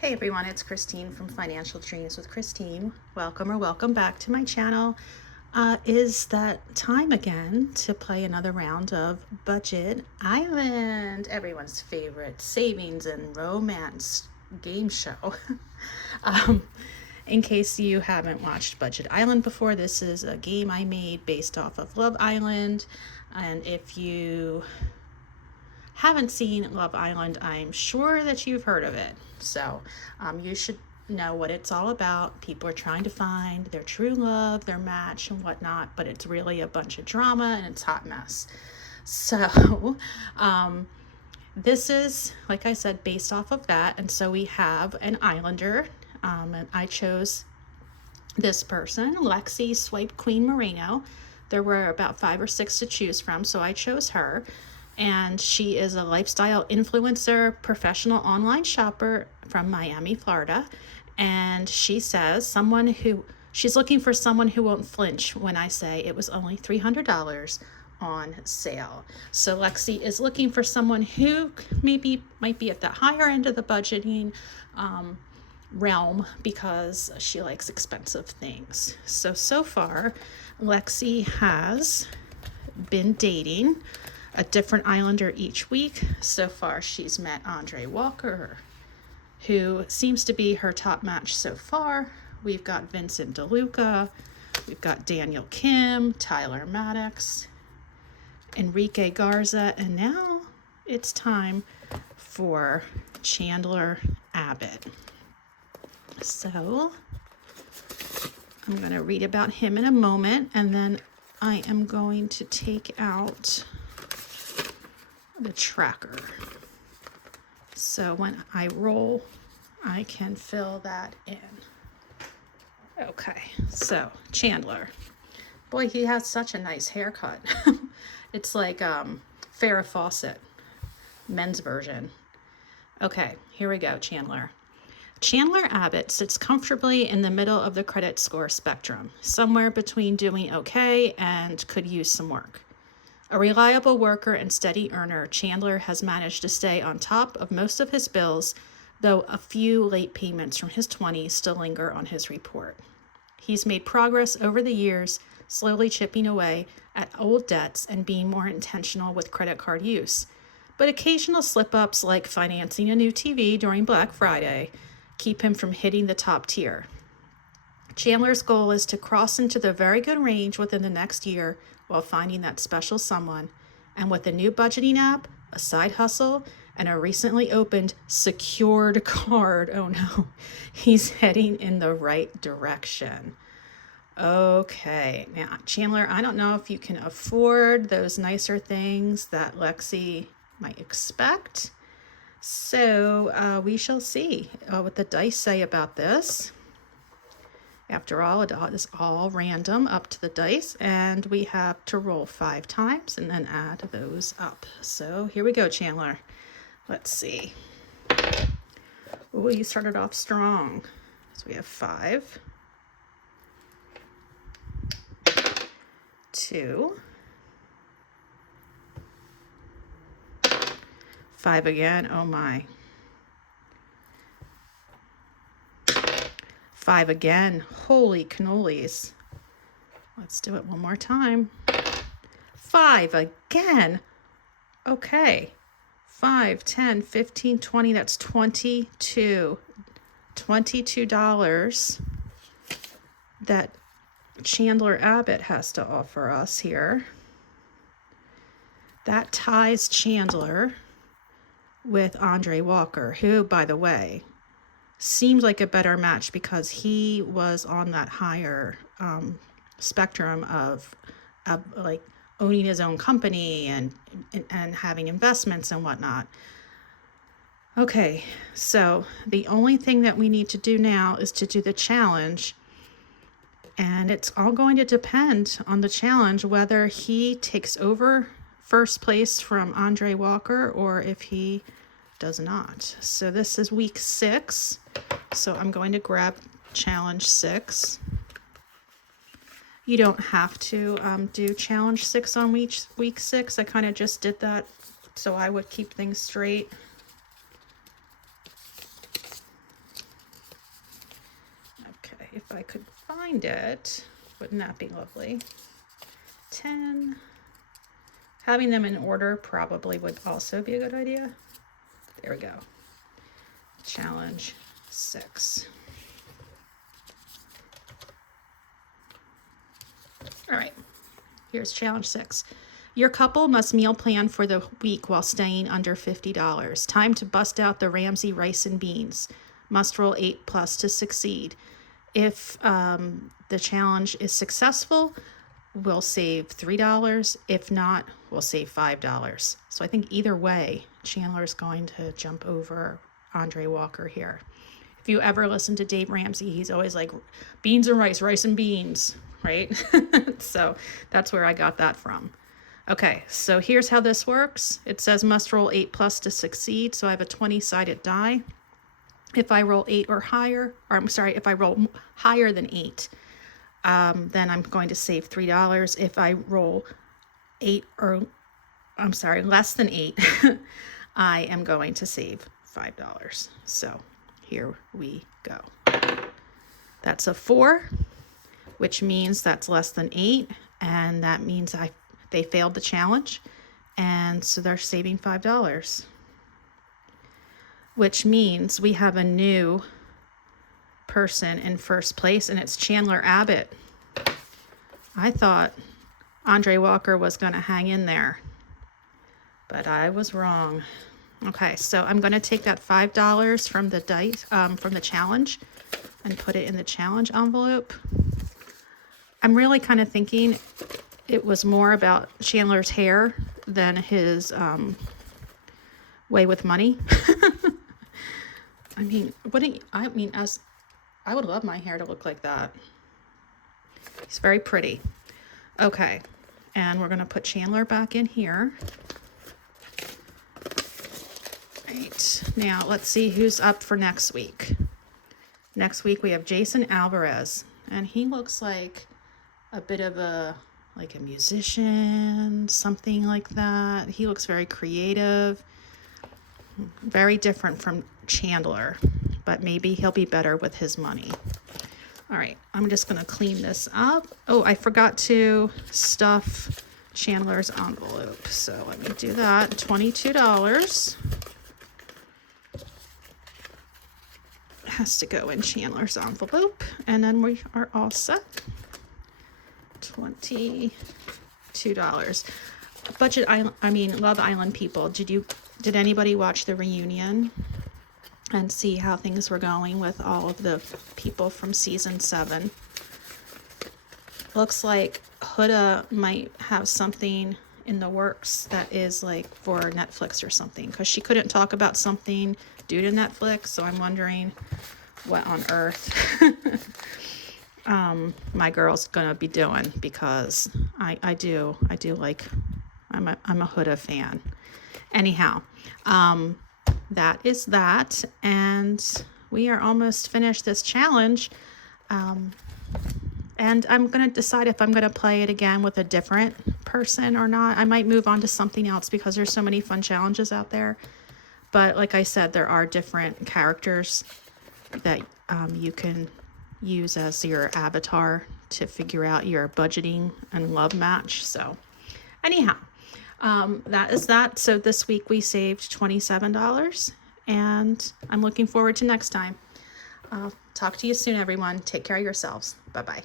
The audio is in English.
Hey everyone, it's Christine from Financial Dreams with Christine. Welcome or welcome back to my channel. Is that time again to play another round of Budget Island, everyone's favorite savings and romance game show. um, in case you haven't watched Budget Island before, this is a game I made based off of Love Island. And if you haven't seen Love Island, I'm sure that you've heard of it. So you should know what it's all about. People are trying to find their true love, their match, and whatnot, but it's really a bunch of drama and it's a hot mess. So this is, like I said, based off of that. And so we have an islander, and I chose this person, Lexi Swipe Queen Moreno. There were about 5 or 6 to choose from, so I chose her. And she is a lifestyle influencer, professional online shopper from Miami, Florida. And she says she's looking for someone who won't flinch when I say it was only $300 on sale. So Lexi is looking for someone who might be at the higher end of the budgeting realm because she likes expensive things. So far, Lexi has been dating a different islander each week. So far, she's met Andre Walker, who seems to be her top match so far. We've got Vincent DeLuca, we've got Daniel Kim, Tyler Maddox, Enrique Garza, and now it's time for Chandler Abbott. So I'm going to read about him in a moment, and then I am going to take out the tracker. So when I roll, I can fill that in. Okay, so Chandler. Boy, he has such a nice haircut. It's like Farrah Fawcett, men's version. Okay, here we go, Chandler. Chandler Abbott sits comfortably in the middle of the credit score spectrum, somewhere between doing okay and could use some work. A reliable worker and steady earner, Chandler has managed to stay on top of most of his bills, though a few late payments from his 20s still linger on his report. He's made progress over the years, slowly chipping away at old debts and being more intentional with credit card use. But occasional slip-ups like financing a new TV during Black Friday keep him from hitting the top tier. Chandler's goal is to cross into the very good range within the next year while finding that special someone. And with a new budgeting app, a side hustle, and a recently opened secured card, oh no, he's heading in the right direction. Okay, now Chandler, I don't know if you can afford those nicer things that Lexi might expect. So we shall see what the dice say about this. After all, it is all random up to the dice, and we have to roll 5 times and then add those up. So here we go, Chandler. Let's see. Oh, you started off strong. So we have 5, 2, 5 again. Oh my. 5 again. Holy cannolis. Let's do it one more time. 5 again. Okay. 5, 10, 15, 20. That's 22. $22 that Chandler Abbott has to offer us here. That ties Chandler with Andre Walker, who, by the way, seems like a better match because he was on that higher spectrum of like owning his own company and having investments and whatnot. Okay, so the only thing that we need to do now is to do the challenge, and it's all going to depend on the challenge whether he takes over first place from Andre Walker or if he does not. So this is week 6. So I'm going to grab challenge 6. You don't have to do challenge 6 on week 6. I kind of just did that so I would keep things straight. If I could find it, wouldn't that be lovely? 10. Having them in order probably would also be a good idea. There we go. Challenge 6. All right, here's challenge 6. Your couple must meal plan for the week while staying under $50. Time to bust out the Ramsay rice and beans. Must roll 8+ to succeed. If the challenge is successful, we'll save $3. If not, we'll save $5. So I think either way, Chandler's going to jump over Andre Walker here. If you ever listen to Dave Ramsey, he's always like, beans and rice, rice and beans, right? So that's where I got that from. Okay, so here's how this works. It says must roll 8+ to succeed. So I have a 20-sided die. If I roll 8 or higher, or I'm sorry, if I roll higher than 8, then I'm going to save $3. If I roll 8 or, I'm sorry, less than 8, I am going to save $5. So here we go. That's a 4, which means that's less than 8, and that means they failed the challenge, and so they're saving $5. Which means we have a new person in first place, and it's Chandler Abbott. I thought Andre Walker was going to hang in there, but I was wrong. Okay, so I'm going to take that $5 from the dice, from the challenge, and put it in the challenge envelope. I'm really kind of thinking it was more about Chandler's hair than his way with money. As I would love my hair to look like that. He's very pretty. Okay, and we're gonna put Chandler back in here. Right, now let's see who's up for next week. Next week we have Jason Alvarez, and he looks like a bit of a musician, something like that. He looks very creative, very different from Chandler, but maybe he'll be better with his money. All right, I'm just gonna clean this up. Oh, I forgot to stuff Chandler's envelope, so let me do that. $22 has to go in Chandler's envelope, and then we are all set. $22. Budget Island, Love Island people, did anybody watch the reunion and see how things were going with all of the people from season 7? Looks like Huda might have something in the works that is like for Netflix or something, because she couldn't talk about something due to Netflix, so I'm wondering what on earth my girl's gonna be doing, because I do like, I'm a Huda fan. Anyhow, that is that, and we are almost finished this challenge, and I'm gonna decide if I'm gonna play it again with a different person or not. I might move on to something else because there's so many fun challenges out there, but like I said, there are different characters that you can use as your avatar to figure out your budgeting and love match. So anyhow, that is that. So this week we saved $27, and I'm looking forward to next time. Talk to you soon, everyone. Take care of yourselves. Bye-bye.